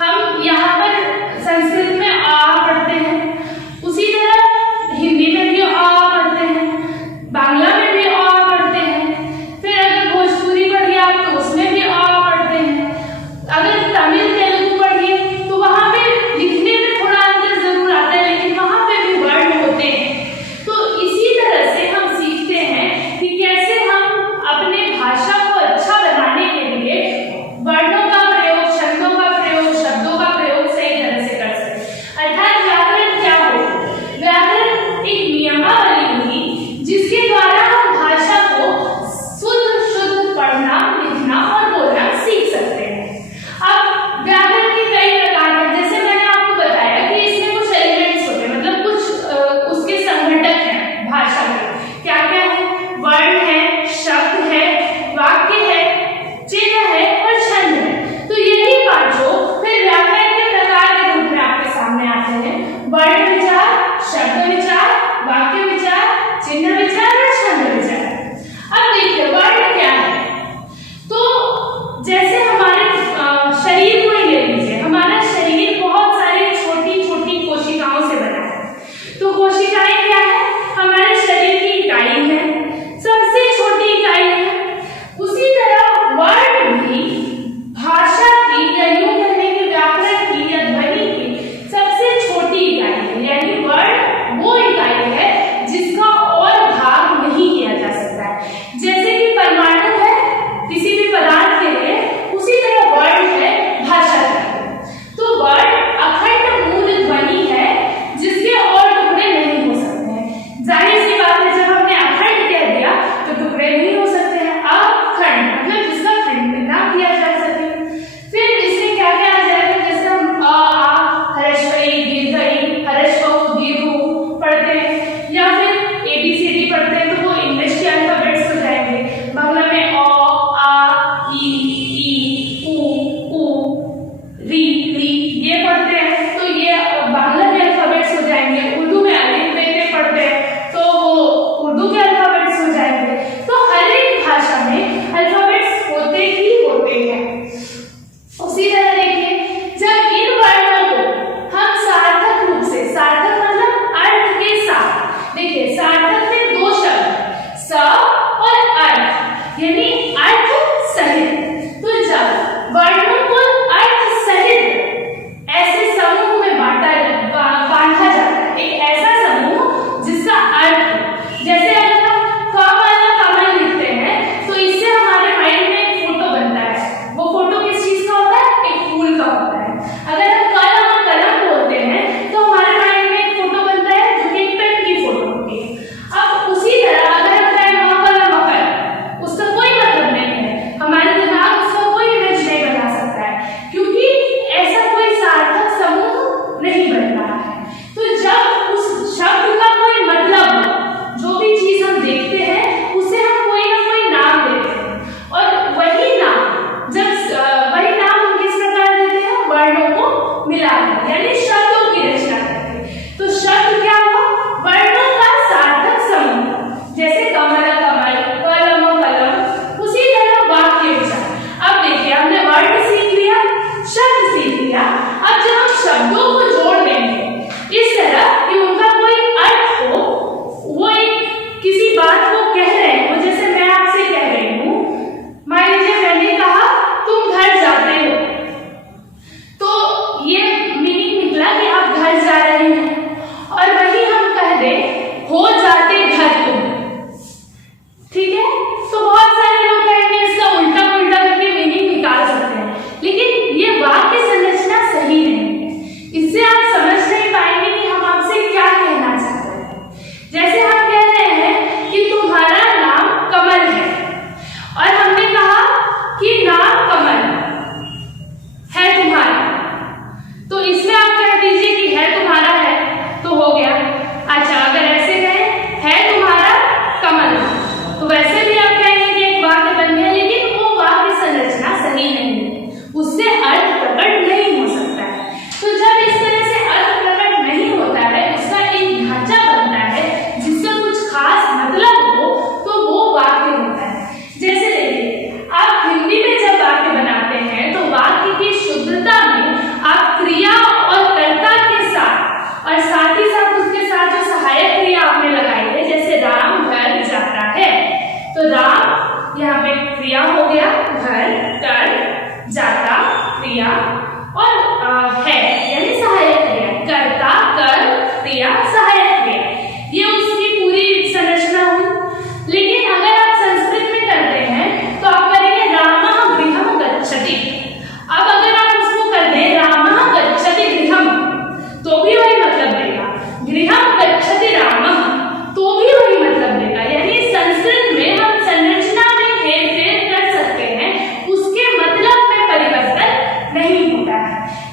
हम यहाँ पर संस्कृत में आ पढ़ते हैं, उसी तरह हिंदी में भी आ पढ़ते हैं, बांग्ला में भी आ पढ़ते हैं। फिर अगर भोजपुरी पढ़िए आप तो उसमें भी आ पढ़ते हैं। अगर तमिल तेलुगु पढ़िए तो वहाँ पे लिखने में थोड़ा अंतर जरूर आता है, लेकिन वहाँ पे भी वर्ण होते हैं। तो इसी तरह से हम सीखते हैं कि कैसे हम अपने भाषा को अच्छा बनाने के लिए वर्णों का प्रयोग, छंदों का प्रयोग, शब्दों का प्रयोग सही तरह से कर सकें। अर्थात व्याकरण क्या हो? व्याकरण एक नियमावली होगी जिसके द्वारा हम भाषा को शुद्ध पढ़ना, लिखना और बोलना सीख सकते हैं। अब व्याकरण के कई प्रकार हैं, जैसे मैंने आपको बताया कि इसमें कुछ एलिमेंट्स होते हैं, मतलब कुछ उसके संघटक हैं भाषा के। क्या क्या है? वर्ण है, शब्द है, वाक्य है, चिन्ह है और छंद है। तो यही पांचों फिर व्याकरण के प्रकार के रूप में आपके सामने आते हैं। वर्ण विचार, शब्द विचार, वाक्य विचार, चिन्ह विचार और छंद विचार। अब देखिए वर्ण क्या है। तो जैसे हमारे शरीर को ही ले लीजिए, हमारा शरीर बहुत सारी छोटी छोटी कोशिकाओं से बना है। तो कोशिकाएं क्या है? हमारे शरीर की इकाई है, सबसे छोटी इकाई है। उसी तरह वर्ण भी भाषा की या यूं कहने की व्याकरण की या ध्वनि की सबसे छोटी इकाई है, यानी वर्ण वो इकाई है जिसका और भाग नहीं किया जा सकता है। जैसे कि परमाणु है किसी भी पदार्थ के लिए, उसी तरह वर्ण है भाषा का। तो वर्ण अखंड मूल ध्वनि है जिसके और टुकड़े नहीं हो सकते हैं। जाहिर सी बात है, जब हमने अखंड कह दिया तो टुकड़े नहीं हो सकते हैं। अखंड मतलब जिसका खंड ना किया जा सके। फिर इसमें क्या क्या आ जाएगा? जैसे हम अ, आ, ह्रस्व ई, दीर्घ ई, ह्रस्व उ, दीर्घ उ पढ़ते हैं, या फिर ABCD पढ़ते हैं तो वो इंग्लिश के अल्फाबेट्स हो जाएंगे। बांग्ला में अ, आ, ई, उ, री, ये पढ़ते हैं तो ये बांग्ला के अल्फाबेट्स हो जाएंगे। उर्दू में अलिफ बे ते पढ़ते हैं तो वो उर्दू के अल्फाबेट्स हो जाएंगे। तो हर एक भाषा में अल्फाबेट्स होते ही होते हैं। उसी तरह देखिए, जब इन वर्णों को हम सार्थक रूप से, सार्थक मतलब अर्थ के साथ, देखिए सार्थक में दो शब्द स और अर्थ, यानी अर्थ सहित। तो जब वर्णों को अर्थ सहित ऐसे समूह में बांटा जाता है, एक ऐसा समूह जिसका अर्थ, जैसे अगर हम कमल लिखते हैं तो इससे हमारे माइंड में एक फोटो बनता है। वो फोटो किस चीज का होता है? एक फूल का होता है। अगर हम कलम बोलते हैं तो हमारे माइंड में एक फोटो बनता है जो कि एक पेन की फोटो होती है। अब उसी तरह अगर हम कहें मकर, उसका कोई मतलब नहीं है, हमारे दिमाग उसका कोई इमेज नहीं बना सकता है, क्योंकि ऐसा कोई सार्थक समूह नहीं बन रहा है। तो जब उस शब्द का कोई मतलब, जो भी चीज हम देखते हैं उसे हम कोई ना कोई नाम देते हैं, और वही नाम हम किस प्रकार देते हैं? वर्णों को मिलाकर, यानी शब्दों की रचना करके। तो शब्द क्या हुआ? वर्णों का सार्थक समूह। जैसे कमल कमल, कलम कलम, उसी तरह वाक्य विचार। अब देखिए हमने वर्ण सीख लिया, शब्द सीख लिया। अब जब हम शब्दों को जोड़ देंगे इस तरह कि उनका कोई अर्थ हो, वो एक किसी बात को कह रहे हो, जैसे मैं आपसे कह रही हूँ, मान लीजिए मैंने कहा तुम घर जाते हो, तो ये मीनिंग निकला कि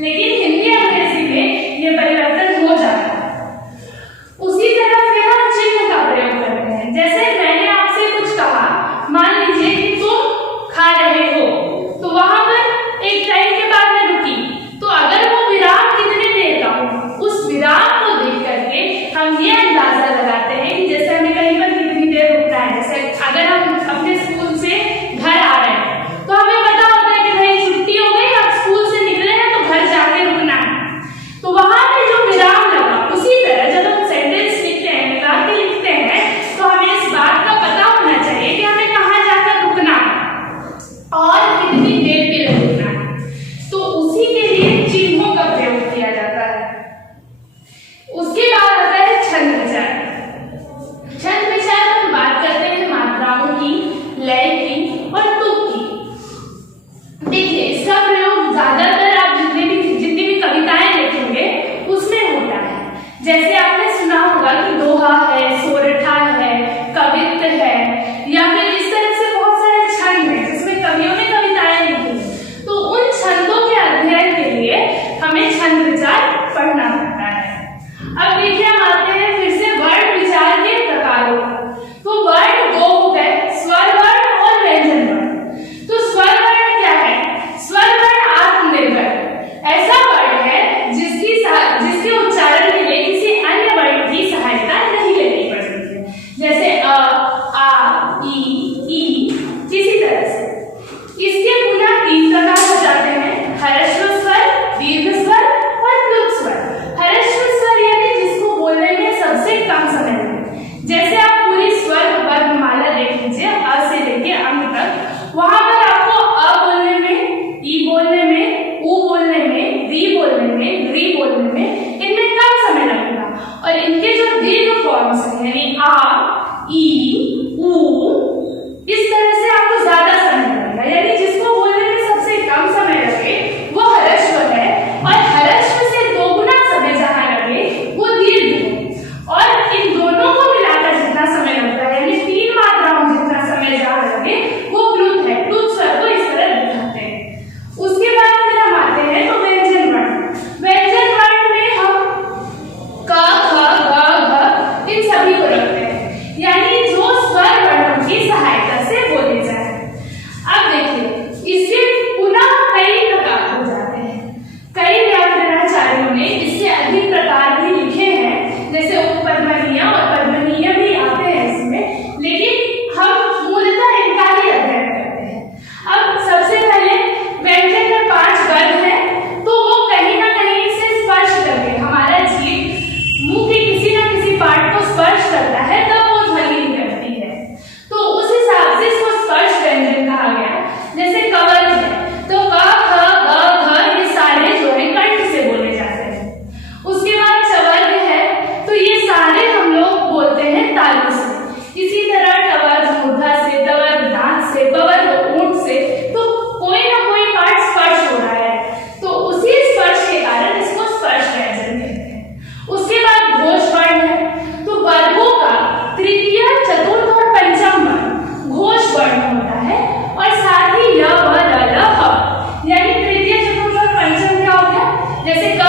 लेकिन हिंदी अंग्रेजी में ये परिवर्तन हो जाता है। उसी तरह फिर हम चिन्ह का प्रयोग करते हैं। जैसे मैंने आपसे कुछ कहा, मान लीजिए कि तुम खा रहे हो, तो वहां पर एक टाइम के बाद मैं रुकी, तो अगर वो विराम कितनी देर का हो, उस विराम को देख करके हम ये अंदाजा लगाते हैं कि जैसे हमें कहीं पर कितनी देर रुकना है। जैसे अगर हम अपने स्कूल से घर आ रहे हैं तो हमें पता होता है कि भाई छुट्टी हो गई, अब स्कूल से निकले हैं तो घर जाके रुकना है, तो वहां पे जो विराम लगा, उसी तरह जब हम सेंटेंस लिखते हैं, मिला के लिखते हैं, तो हमें इस बात का पता होना चाहिए कि हमें कहाँ जाकर रुकना है और कितनी देर के लिए रुकना है। तो उसी के लिए चिन्हों का प्रयोग किया जाता है। उसके बाद आता है छंद विचार। छंद विचार में हम बात करते हैं मात्राओं की, लय की और तुक की। देखिए, इसका प्रयोग ज्यादातर आप जितनी भी कविताएं लिखेंगे उसमें होता है। जैसे आपने सुना होगा कि दोहा है, सोरठा है, कवित्त है, या फिर इस तरह से बहुत सारे छंद हैं जिसमें कवियों ने कविताएं लिखी। तो उन छंदों के अध्ययन के लिए हमें छंद विचार पढ़ना पड़ता है। अब देखिए, हम आते हैं फिर से वर्ण विचार के प्रकारों पर। तो वर्ण दो हो गए, स्वर वर्ण और व्यंजन वर्ण। तो स्वर वर्ण क्या है? स्वर वर्ण आत्मनिर्भर ऐसा वर्ण है जिसके उच्चारण के लिए किसी अन्य वर्ण की सहायता नहीं लेनी पड़ती है। जैसे अ, आ, ई, इसी तरह से। इसके पुनः 3 प्रकार हो जाते हैं: ह्रस्व स्वर, दीर्घ स्वर और प्लुत स्वर। ह्रस्व स्वर यानी जिसको बोलने में सबसे कम समय लगे। जैसे आप पूरी स्वर वर्णमाला देख लीजिए, अ से लेके अंत तक, वहां पर आपको अ बोलने में, ई बोलने में, उ बोलने में, री बोलने में, री बोलने में, इनमें कम समय लगेगा। और इनके जो दीर्घ फॉर्म्स हैं यानी आ, ई, उ, इस तरह से आपको ज्यादा समय लगेगा। यानी जिसको बोलने में सबसे कम समय लगे वो ह्रस्व है, और ह्रस्व से 2 गुना समय जहां लगे वो दीर्घ है। और इन दोनों को मिलाकर जितना समय लगता है यानी 3 मात्राओं जितना समय जहां लगे वो प्लुत है। प्लुत स्वर को इस तरह दिखाते हैं। उसके बाद फिर हम आते हैं तो व्यंजन वर्ण। व्यंजन वर्ण में हम क, ख, ग, घ इन सभी को रखते हैं, यानी जो स्वर वर्णों की सहायता से बोले जाए। अब देखिए, इसके पुनः कई प्रकार हो जाते हैं। कई व्याकरणाचार्यों ने इससे अधिक प्रकार भी लिखे हैं, जैसे उपपदमनीय और पदमनीय भी आते हैं इसमें, लेकिन हम मूलतः इनका ही अध्ययन करते हैं। अब सबसे पहले व्यंजन में 5 वर्ग हैं, तो वो कहीं ना कहीं से स्पर्श करके हमारा जीभ मुंह के किसी ना किसी पार्ट को स्पर्श करता है, तब वो ध्वनि निकलती है। तो उस हिसाब से इसको स्पर्श व्यंजन कहा गया। जैसे कवर्ग है, तो क, ख, ग, घ ये सारे जो है कंठ से बोले जाते हैं। उसके बाद चवर्ग है, तो ये सारे हम लोग बोलते हैं तालु से। इसी तरह टवर्ग मूर्धा से, तवर्ग दांत से, बवर्ग ऊंट से, तो कोई ना कोई पार्ट स्पर्श हो रहा है, तो उसी स्पर्श के कारण इसको स्पर्श व्यंजन कहते हैं। उसके बाद घोष वर्ण है, तो वर्गों का तृतीय, चतुर्थ और पंचम वर्ण घोष वर्ण होता है। और साथ ही य, व, र, ल, ह, यानी तृतीय, चतुर्थ और पंचम क्या हो गया? जैसे क